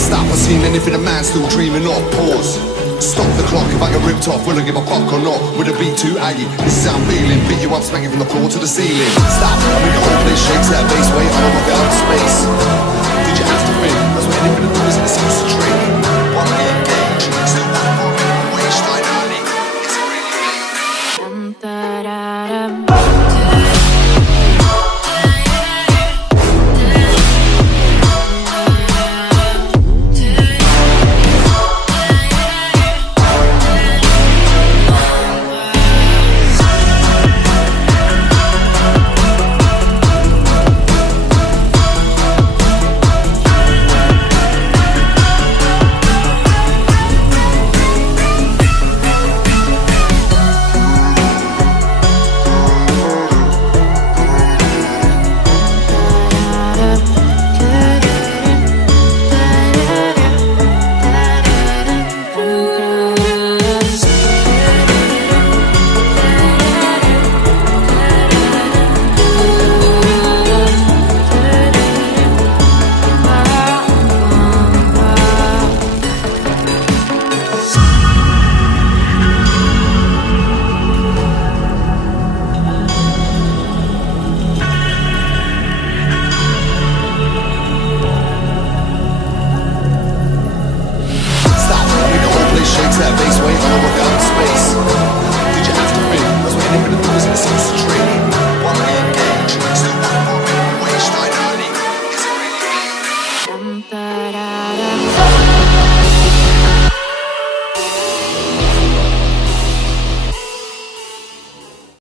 stop, I've seen anything a man still dreaming of. Pause. Stop the clock if I get ripped off. Will I give a fuck or not? Would it be too aggy? This is how I'm feeling. Beat you up, smacking from the floor to the ceiling. Stop, I mean the whole place shakes at a base weight. I don't want to get out of space. Did you have to think?